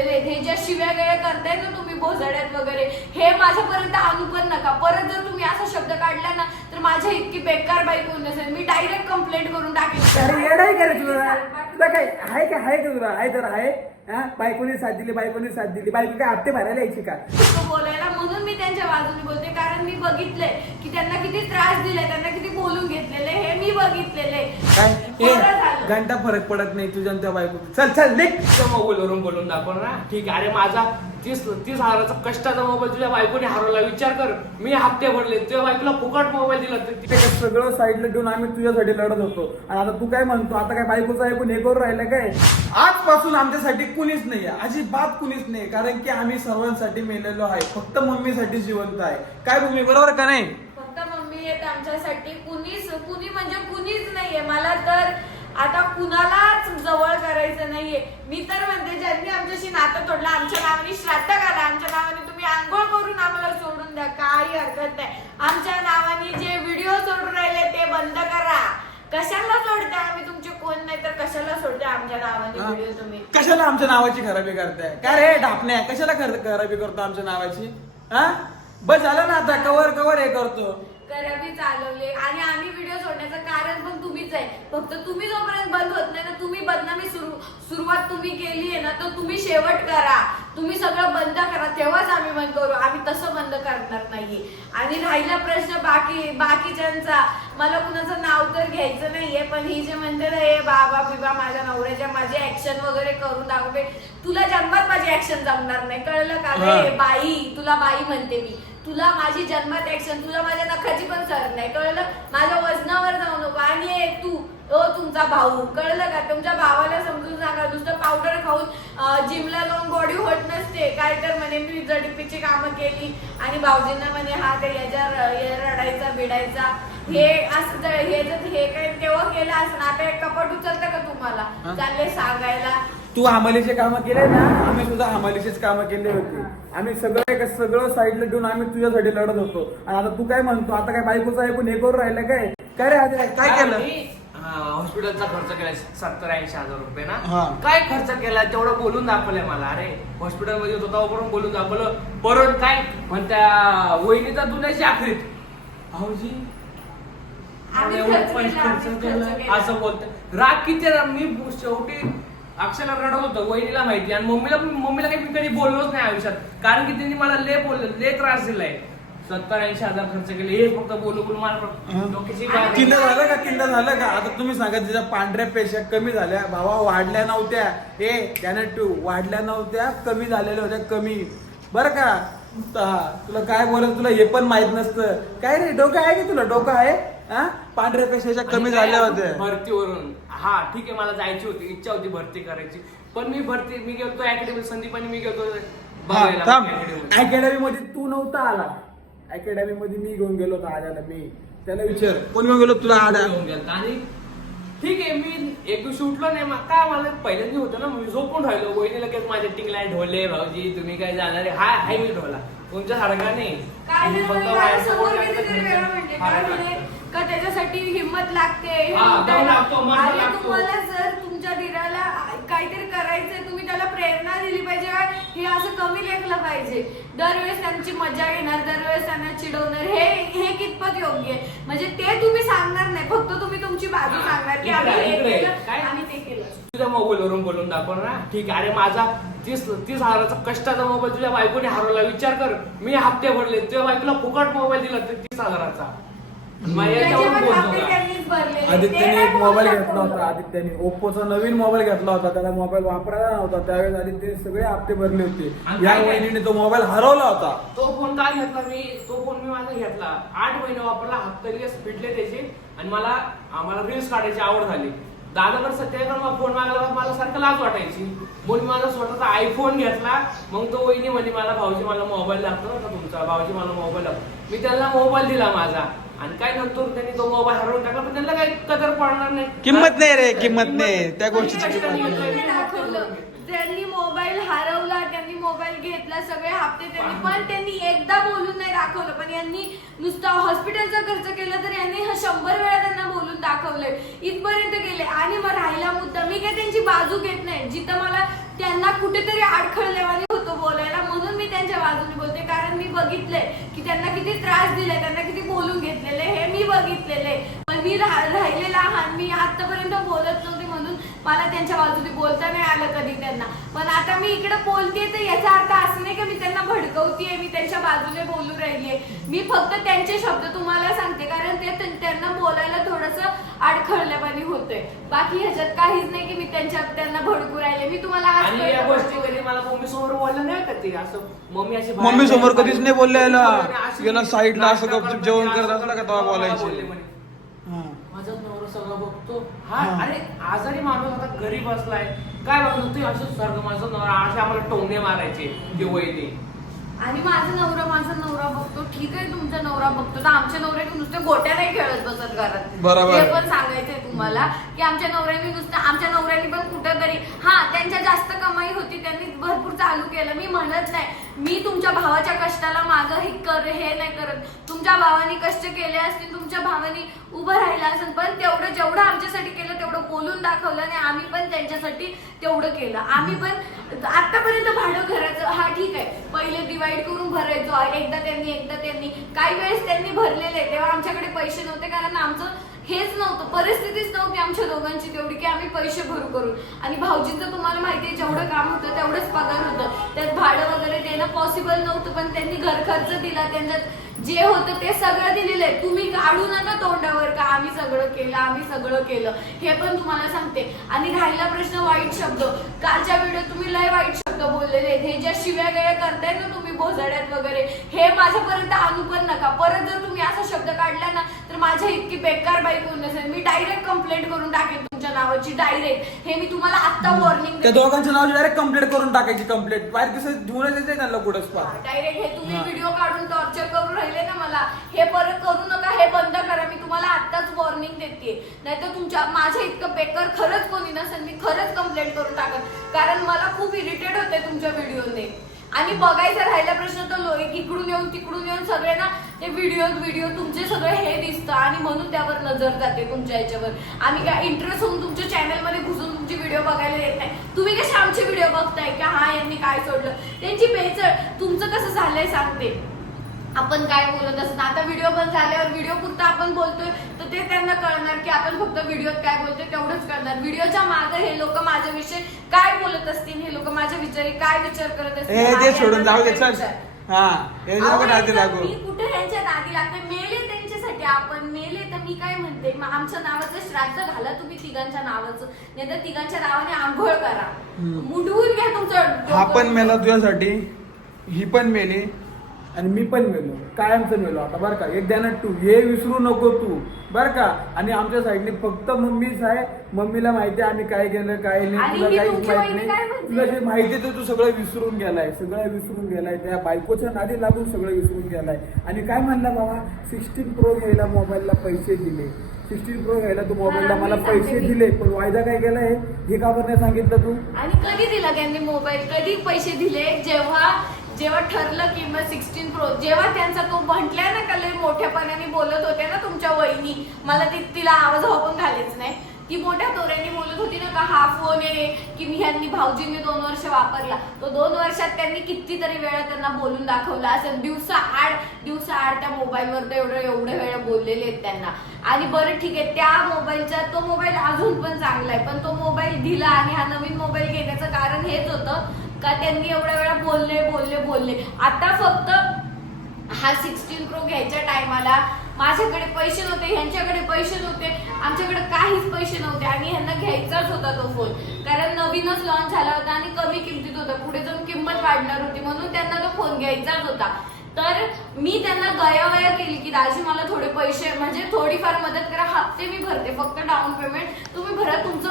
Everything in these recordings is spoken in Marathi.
बोललेले आहेत. हे ज्या शिव्या गेल्या करताय ना तुम्ही भोजड्यात वगैरे हे माझ्यापर्यंत आणू पण नका. परत जर तुम्ही असा शब्द काढला ना तर माझ्या इतकी बेकार बाई कोण नसेल? मी डायरेक्ट कंप्लेंट करून टाकेल तुला काय आहे का आहे का तुला? आहे तर आहे. हा? बायकोने साथ दिली बायकोने साथ दिली. बायको काय हप्ते भरायला यायची का? तो बोलायला म्हणून मी त्यांच्या बाजूने बोलते कारण मी बघितलंय की त्यांना किती त्रास दिलाय त्यांना किती बोलून घेतलेले हे मी बघितलेले काय. ए घंटा फरक पडत नाही तुझ्या आणि त्या बायको चल चल निघ. तुझ्या मोबाईलवरून बोलून दाखव ना. ठीक आहे. अरे माझा तीस तीस हजाराचा कष्टाचा मोबाईल तुझ्या बायकोने हरवला. विचार कर. मी हप्ते भरले. तुझ्या बायकोला फुकट मोबाईल दिला. तर ते काय सगळं साईडला ठेवून आम्ही तुझ्यासाठी लढत होतो. आणि आता तू काय म्हणतो? आता काय बायकोचं ऐकून हे करून राहिलं काय? आजपासून आमच्यासाठी कुणीच नाही अजिबात कुणीच नाही कारण की आम्ही सर्वांसाठी मेलेलो आहे. फक्त मम्मीसाठी जिवंत आहे. काय मम्मी? बरोबर का नाही? फक्त मम्मी येत आमच्यासाठी. कुणीच कुणी म्हणजे कुणीच नाहीये. मला तर आता कुणालाच जवळ करायचं नाहीये. मी तर म्हणते ज्यांनी आमच्याशी नातं तोडलं आमच्या नावाने श्राद्ध घाला आमच्या नावाने तुम्ही आंघोळ करून आम्हाला सोडून द्या. काही हरकत नाही आमच्या नावाने जे व्हिडिओ सोडून राहिले ते बंद करा कशाला सोडते आम्ही तुमचे कोण नाही तर कशाला सोडते आमच्या नावाने हा? व्हिडिओ तुम्ही? कशाला आमच्या नावाची खराबी करताय? काय रे ढापण्या? कशाला खर- खराबी करतो आमच्या नावाची? हा? बस झालं ना आता कवर कवर हे करतो. करावी चालवले. आणि आम्ही व्हिडिओ सोडण्याचं कारण पण तुम्हीच आहे. फक्त तुम्ही जोपर्यंत बंद होत नाही ना तुम्ही बदनामी सुरू सुरुवात तुम्ही केली आहे ना तर तुम्ही शेवट करा. तुम्ही सगळं बंद करा तेव्हाच आम्ही बंद करू. आम्ही तसं बंद करणार नाही आणि राहिला प्रश्न बाकी बाकीच्यांचा. मला कुणाचं नाव तर घ्यायचं नाहीये पण ही जे म्हणते ना हे बाबा बिबा माझ्या नवऱ्याच्या माझे ऍक्शन वगैरे करून दाखवते. तुला जन्मात माझी ऍक्शन जमणार नाही. कळलं का. रे बाई तुला बाई म्हणते मी. तुला माझी जन्मात ऍक्शन तुला माझ्या नखाची पण सर नाही. कळलं? माझ्या वजनावर जाऊ नको. आणि तू ओ तुमचा भाऊ. कळलं का? तुमच्या भावाला समजून सांगा. नुसतं पावडर खाऊन जिमला जाऊन बॉडी होत नसते. काय तर म्हणे मी जडीपीची कामं केली. आणि भाऊजींना म्हणे हा ते याच्या रडायचा बिडायचा. हे असं जर- हे जर हे काय तेव्हा केलं असं आता एक कपट उचलतं का तुम्हाला? चालले सांगायला. तू हमालीचे कामं केले ना? आम्ही सुद्धा हमालीचेच कामं केले होते. आम्ही सगळं एक सगळं साईडला ठेवून आम्ही तुझ्यासाठी लढत होतो. आणि आता तू काय म्हणतो? आता काय बायकोचं ऐकून हे करून राहिलं काय? काय रे काय केलं? हॉस्पिटलचा खर्च केलाय सत्तर ऐंशी हजार रुपये हा. ना काय खर्च केला तेवढं बोलून दाखवलंय मला. अरे हॉस्पिटलमध्ये होतो तेव्हा पण बोलून दाखवलं. परत काय? म्हणत्या वहिनीचा दुन्याची आखरीत. भाऊजी आम्ही एवढं खर्च पण केला, खर्च आम्हीच केला. खर्च केला. असं बोलते राग किती आहे ना, मी शेवटी अक्षरला रडत होतो वहिनीला माहिती. आणि मम्मीला पण मम्मीला काही मी कधी बोललोच नाही आयुष्यात. कारण की त्यांनी मला ले बोल ले त्रास दिलाय. सत्तर ऐंशी हजार खर्च केले. हे फक्त बोलू बोलू मला हा. डोक्याची किंद झालं का? किंद झालं का? आता तुम्ही सांगा तिच्या पांढऱ्या पेशा कमी झाल्या भावा वाढल्या नव्हत्या. ए त्याने टू वाढल्या नव्हत्या कमी झालेल्या होत्या कमी. बरं का? त- हा, तुला काय बोलत तुला हे पण माहीत नसतं. काय रे डोकं आहे की तुला? डोकं आहे? हा? पांढऱ्या पेशाच्या कमी काय झाल्या होत्या. भरतीवरून? हा ठीक आहे मला जायची होती. इच्छा होती भरती करायची. पण मी भरती मी गेलो अकॅडमी संदीपाने मी गेलो हा, बघायला थांब. Academy. अकॅडमी मध्ये तू नव्हता आला. अकॅडमी मध्ये मी घेऊन गेलो होतो आजाला मी. त्याला विचार कोण घेऊन गेलो तुला आडा घेऊन गेलता आणि ठीक आहे मी एक दिवशी उठलो नाही मग काय मला पहिल्यांदा होतं ना मी झोपून राहिलो. वहिनी लगेच माझ्या टिंगला ढोले भाऊजी तुम्ही काय जाणार आहे? हाय हाय मी ढोला. तुमच्या सारखा नाही. काय फक्त बाहेर समोर काय. म्हणे, का त्याच्यासाठी हिंमत लागते? हे हा, उठायला. दम लागतो, मन आणि लागतो. तुम्हाला जर तुमच्या धीराला काहीतरी करायचंय तुम्ही त्याला प्रेरणा दिली पाहिजे का? हे असं कमी लेखलं पाहिजे. दरवेळेस त्यांची मजा घेणार दरवेळेस त्यांना चिडवणार हे हे कितपत योग्य आहे? म्हणजे ते तुम्ही सांगणार नाही फक्त तुम्ही तुमची बाजू सांगणार की आम्ही हे इकडे, केलं काय? आम्ही ते केलं. तुझ्या मोबाईलवरून बोलून दाखव ना. ठीक आहे अरे माझा तीस तीस हजाराचा कष्टाचा मोबाईल तुझ्या बायकोने हरवला. विचार कर मी हप्ते भरले तुझ्या बायकोला फुकट मोबाईल दिला तर तीस हजाराचा. आदित्यने एक मोबाईल घेतला. होता आदित्यने. ओप्पोचा नवीन मोबाईल घेतला होता. त्याला मोबाईल वापरायला नव्हता. त्यावेळेस आदित्यने सगळे हप्ते भरले होते. या? वहिनीने तो मोबाईल हरवला होता. तो फोन काय घेतला मी? तो फोन मी माझा घेतला. आठ महिने वापरला. हप्ते फिटले त्याचे. आणि मला आम्हाला रील्स काढायची आवड झाली. दादावर सत्याकडे मला फोन मागला मला सारखं लाज वाटायची. म्हणून मी माझा स्वतःचा आयफोन घेतला. मग तो वहिनी म्हणजे मला भाऊजी मला मोबाईल लागतो ना तुमचा भाऊजी मला मोबाईल लागतो मी त्यांना मोबाईल दिला माझा. आणि काय नंतर त्यांनी तो मोबाईल हरवून टाकला पण त्यांना काही कदर पडणार नाही. किंमत नाही रे, किंमत नाही. त्या गोष्टीची किंमत नाही. मी दाखवलं. त्यांनी मोबाईल हरवला त्यांनी मोबाईल घेतला सगळे हप्ते त्यांनी. पण त्यांनी एकदा बोलून नाही दाखवलं. पण यांनी नुसता हॉस्पिटलचा खर्च केला तर यांनी हा शंभर वेळा त्यांना बोलून दाखवलंय. इथपर्यंत गेले. आणि मग राहिला मुद्दा. मी काय त्यांची बाजू घेत नाही. जिथं मला त्यांना कुठेतरी अडखळल्यावानी होतो बोलायला म्हणून मी त्यांच्या बाजूने बोलते. कारण मी बघितलंय की त्यांना किती त्रास दिलाय त्यांना किती बोलून घेतलेले हे मी बघितलेले पण मी राहिलेला राहिले लहान मी आतापर्यंत बोलत नव्हते म्हणून मला त्यांच्या बाजूने बोलता नाही आलं कधी त्यांना पण आता मी इकडे बोलते तर याचा अर्थ असं नाही की मी त्यांना भडकवतीये मी त्यांच्या बाजूने बोलू राहिलीये मी फक्त त्यांचे शब्द तुम्हाला सांगते कारण ते त्यां- त्यांना बोलायला थोडस अडखळल्यावानी होतंय बाकी ह्याच्यात काहीच नाही की मी त्यांच्या त्यांना भडकू राहिले मी तुम्हाला आणि या गोष्टी आजपर्यंत कधी मला मम्मी समोर बोललं नाही का ते असं मम्मी अशी बाहेर- मम्मी समोर कधीच नाही बोलले याला. अशी याला साईडला असं गपचूप जेवण करत असला का तेव्हा बोलायचे. बोलले म्हणे. हा. माझा नवरा सगळं बघतो हा. अरे आजारी माणूस आता घरी बसलाय काय बघतो ते असं सारखं माझा नवरा असे आम्हाला टोमणे मारायचे ते वहिनी. आणि माझा नवरा माझा नवरा बघतो ठीक आहे तुमचा नवरा बघतो तर आमच्या नवऱ्याने नुसते गोट्या नाही खेळत बसत घरात. बरोबर. हे पण सांगायचंय तुम्हाला की आमच्या नवऱ्याने नुसतं आमच्या नवऱ्याने पण कुठंतरी हा त्यांच्या जास्त कमाई होती त्यांनी भरपूर चालू केलं. मी म्हणत नाही मी तुमच्या भावाच्या कष्टाला मागं हे कर हे नाही करत. तुमच्या भावाने कष्ट केले असतील तुमच्या भावाने उभं राहिलं असेल पण तेवढं जेवढं आमच्यासाठी बोलून दाखवलं आणि आम्ही पण त्यांच्यासाठी तेवढं केलं. आम्ही पण आतापर्यंत भाडं घराचं हा ठीक आहे. पहिले डिवाइड करून भरायचो. एकदा त्यांनी एकदा त्यांनी. काही वेळेस त्यांनी भरलेले तेव्हा आमच्याकडे पैसे नव्हते कारण आमचं हेच नव्हतं परिस्थितीच नव्हती आमच्या दोघांची तेवढी की आम्ही पैसे भरू करून. आणि भाऊजींचं तुम्हाला माहिती आहे जेवढं काम होतं तेवढंच पगार होतं. त्यात भाडं वगैरे देणं पॉसिबल नव्हतं पण त्यांनी घर खर्च दिला त्यांच्यात जे होतं ते सगळं दिलेलं आहे. तुम्ही काढू नका तोंडावर का आम्ही सगळं केलं आम्ही सगळं केलं. हे पण तुम्हाला सांगते. आणि राहिला प्रश्न वाईट शब्द. कालच्या व्हिडिओ तुम्ही लय वाईट शब्द बोललेले आहेत. हे ज्या शिव्या गळ्या करताय ना तुम्ही भोजाड्यात वगैरे हे माझ्यापर्यंत आणू पण नका. परत जर तुम्ही असा शब्द काढला ना माझ्या इतकी बेकार बाई कोण नसेल मी डायरेक्ट कंप्लेंट करून टाकेन तुमच्या नावाची डायरेक्ट हे मी तुम्हाला आता वॉर्निंग त्या दोघांच्या नावाची डायरेक्ट कंप्लेंट करून टाकायची कंप्लेंट बाहेर कसं घेऊनच येते त्यांना कुठंच पाहत डायरेक्ट हे तुम्ही. व्हिडिओ काढून टॉर्चर करून राहिले ना मला. हे परत करू नका हे बंद करा. मी तुम्हाला आताच वॉर्निंग देते नाहीतर तुमच्या माझ्या इतकं बेकार खरंच कोणी नसेल मी खरंच कंप्लेंट करून टाकत कारण मला खूप इरिटेट होते तुमच्या व्हिडिओने आणि बघायचा राहिला प्रश्न तर इकडून येऊन तिकडून येऊन सगळे ना ते व्हिडिओ व्हिडिओ तुमचे सगळे हे दिसतं. आणि म्हणून त्यावर नजर जाते तुमच्या याच्यावर. आम्ही काय इंटरेस्ट होऊन तुमच्या चॅनलमध्ये घुसून तुमची व्हिडिओ बघायला येत नाही. तुम्ही कसे आमचे व्हिडिओ बघताय की हा यांनी काय सोडलं? त्यांची बेचळ. तुमचं कसं झालंय सांगते. आपण काय बोलत असत आता व्हिडिओ पण झाल्यावर व्हिडिओ पुरता आपण बोलतोय. ते त्यांना कळणार की आपण फक्त व्हिडिओत काय बोलतोय तेवढंच कळणार. व्हिडिओच्या मागे हे लोक माझ्याविषयी काय बोलत असतील हे लोक माझ्या विचारी काय विचार करत असतील हा ते सोडून जाऊ दे चल? हा हे नको नादी लागू. मी कुठे ह्यांच्या नादी लागते? मेले त्यांच्यासाठी आपण. मेले तर मी काय म्हणते? मग आमच्या नावाचं श्राद्ध घाला तुम्ही तिघांच्या नावाचं. नाही तर तिघांच्या नावाने आंघोळ करा. मुडवून घ्या तुमचं हा डोकं. पण मेला तुझ्यासाठी ही पण मेली. आणि मी पण मेलो कायमचं मेलो आता बरं का? एक ध्यानात तू हे विसरू नको तू बरं का? आणि आमच्या साईडने फक्त मम्मीच आहे मम्मीला माहिती आहे आम्ही काय केलं काय नाही तुला ही तुमची माहीत नाही? तुला जे माहिती आहे ते सगळं विसरून गेलाय सगळं विसरून गेलाय त्या बायकोच्या नादी लागून सगळं विसरून गेलाय. आणि काय म्हणला बाबा सिक्स्टीन प्रो घ्यायला मोबाईलला पैसे दिले. सिक्स्टीन प्रो घ्यायला तू मोबाईलला मला पैसे दिले पण वायदा काय केलाय हे? का बरं नाही सांगितलं तू? आणि कधी दिला त्यांनी मोबाईल कधी पैसे दिले? जेव्हा जेव्हा ठरलं की मग सिक्स्टीन प्रो जेव्हा त्यांचा तो म्हटलाय ना का लय मोठ्यापणाने बोलत होते ना तुमच्या वहिनी मला ती तिला आवाज हो पण घालेच नाही. ती मोठ्या तोऱ्याने बोलत होती ना का हा फोन आहे की मी ह्यांनी भाऊजींनी दोन वर्ष वापरला. तो दोन वर्षात त्यांनी कितीतरी वेळा त्यांना बोलून दाखवला असं दिवसा आड दिवसा आड त्या मोबाईलवर एवढं एवढे वेळा बोललेले आहेत त्यांना. आणि बरं ठीक आहे त्या मोबाईलचा तो मोबाईल अजून पण चांगला आहे. पण तो मोबाईल दिला आणि हा नवीन मोबाईल घेण्याचं कारण हेच होतं का त्यांनी एवढ्या वेळा बोलले बोलले बोलले. आता फक्त हा सिक्स्टीन प्रो घ्यायच्या टायमाला माझ्याकडे पैसे नव्हते ह्यांच्याकडे पैसे नव्हते आमच्याकडे काहीच पैसे नव्हते आणि ह्यांना घ्यायचाच होता तो फोन कारण नवीनच लॉन्च झाला होता आणि कमी किमतीत होता. पुढे जाऊन किंमत वाढणार होती म्हणून त्यांना तो फोन घ्यायचाच होता. तर मी त्यांना गयावया केली की दाजी मला थोडे पैसे म्हणजे थोडीफार मदत करा. हप्ते मी भरते. फक्त डाऊन पेमेंट तुम्ही भरा. तुमचं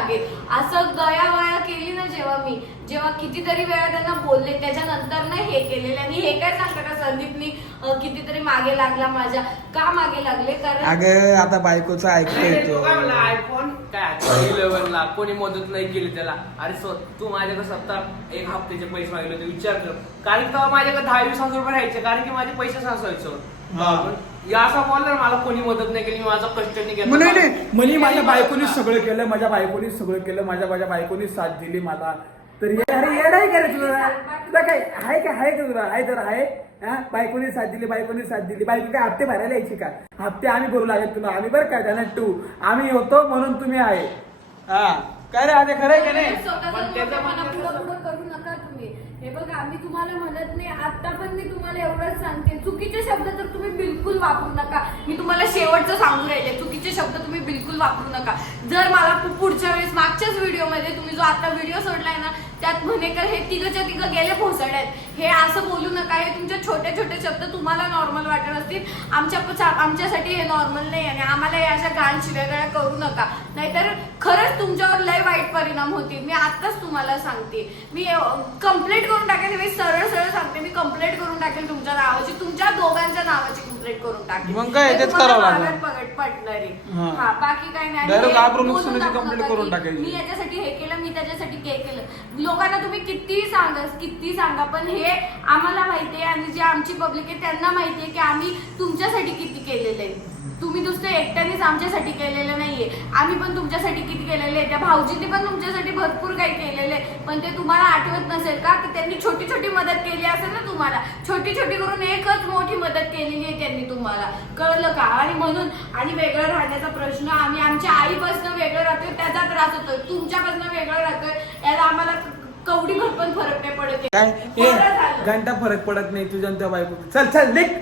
टाकेल असं गयावया केली ना जेव्हा मी जेव्हा कितीतरी वेळा त्यांना बोलले त्याच्यानंतर ना हे केलेले. आणि हे काय सांगता का संदीपनी? कितीतरी मागे लागला माझ्या. का मागे लागले? कारण अगं आता बायकोचं ऐकतोय अरे, तो. आयफोन काय इलेव्हन ला कोणी मदत नाही केली त्याला. अरे सो तू माझ्याकडे सत्ता एक हप्त्याचे पैसे मागले होते विचार कर. कारण की तेव्हा माझ्याकडे दहा वीस हजार रुपये राहायचे? कारण की माझे पैसे साचवायचं हा. या असा बोलला मला कोणी मदत नाही केली मी माझा कष्ट नाही मग नाही केला नाही म्हणे माझ्या बायकोनी सगळं केलं माझ्या बायकोनी सगळं केलं माझ्या माझ्या बायकोनी साथ दिली मला. तर ये अरे येड आहे का रे तुला. तुला काय आहे का आहे का तुला? आहे तर आहे. हा बायकोनी साथ दिली बायकोनी साथ दिली. बायको काय हप्ते भरायला यायची का? हप्ते आम्ही भरू लागेल तुला. आम्ही बरं का त्यानं टू आम्ही होतो म्हणून तुम्ही आहे. हा. काय रे आता खरं आहे का नाही? स्वतःचा पण त्याचं मोठेपणा म्हणणं पुढं पुढं करू नका तुम्ही. हे बघा आम्ही तुम्हाला म्हणत नाही आता पण मी तुम्हाला एवढंच सांगते. चुकीचे शब्द तर तुम्ही बिलकुल वापरू नका. मी तुम्हाला शेवटचं सांगू राहिले चुकीचे शब्द तुम्ही बिलकुल वापरू नका. जर मला पुढच्या वेळेस मागच्याच व्हिडिओमध्ये तुम्ही जो आता व्हिडिओ सोडलाय ना त्यात म्हणे का हे तिघच्या तिघं गेले आहेत हे असं बोलू नका हे तुमचे छोटे छोटे शब्द तुम्हाला नॉर्मल वाटत असतील. आमच्या आमच्यासाठी हे नॉर्मल नाही आणि आम्हाला या अशा घाण शिव्यागाळ्या करू नका. नाहीतर खरंच तुमच्यावर लय वाईट परिणाम होतील. मी आत्ताच तुम्हाला सांगते. मी कंप्लेंट करून टाकेन मी सरळ सरळ सांगते. मी कंप्लेंट करून टाकेन तुमच्या नावाची. तुमच्या दोघांच्या नावाची कंप्लेंट करून टाकेन मग काय, तेच करावं लागेल. मागात पगड पडणार. आहे हा. हा बाकी काही नाही. Direct हे घाबरून बोलून complaint नका करून की टाकायची. मी याच्यासाठी हे केलं मी त्याच्यासाठी ते केलं. लोकांना तुम्ही किती सांगा किती सांगा पण हे आम्हाला माहितीये आणि जे आमची पब्लिक आहे त्यांना माहितीये की आम्ही तुमच्यासाठी किती केलेलं आहे. तुम्ही दुसऱ्या एकट्यानेच आमच्यासाठी केलेलं नाहीये. आम्ही पण तुमच्यासाठी किती केलेलं आहे. त्या भाऊजींनी पण तुमच्यासाठी भरपूर काही केलेलं आहे. पण ते तुम्हाला आठवत नसेल का तर त्यांनी छोटी छोटी मदत केली असेल ना तुम्हाला? छोटी छोटी करून एकच मोठी मदत केलेली आहे त्यांनी तुम्हाला. कळलं का? आणि म्हणून आणि वेगळं राहण्याचा प्रश्न आम्ही आमच्या आईपासून वेगळं राहतोय त्याचा त्रास होतोय. तुमच्यापासून वेगळं राहतोय याला आम्हाला कवडी भर पण फरक नाही पडत. काय? घंटा फरक पडत नाही तुझ्या त्या बायको. चल चल निघ.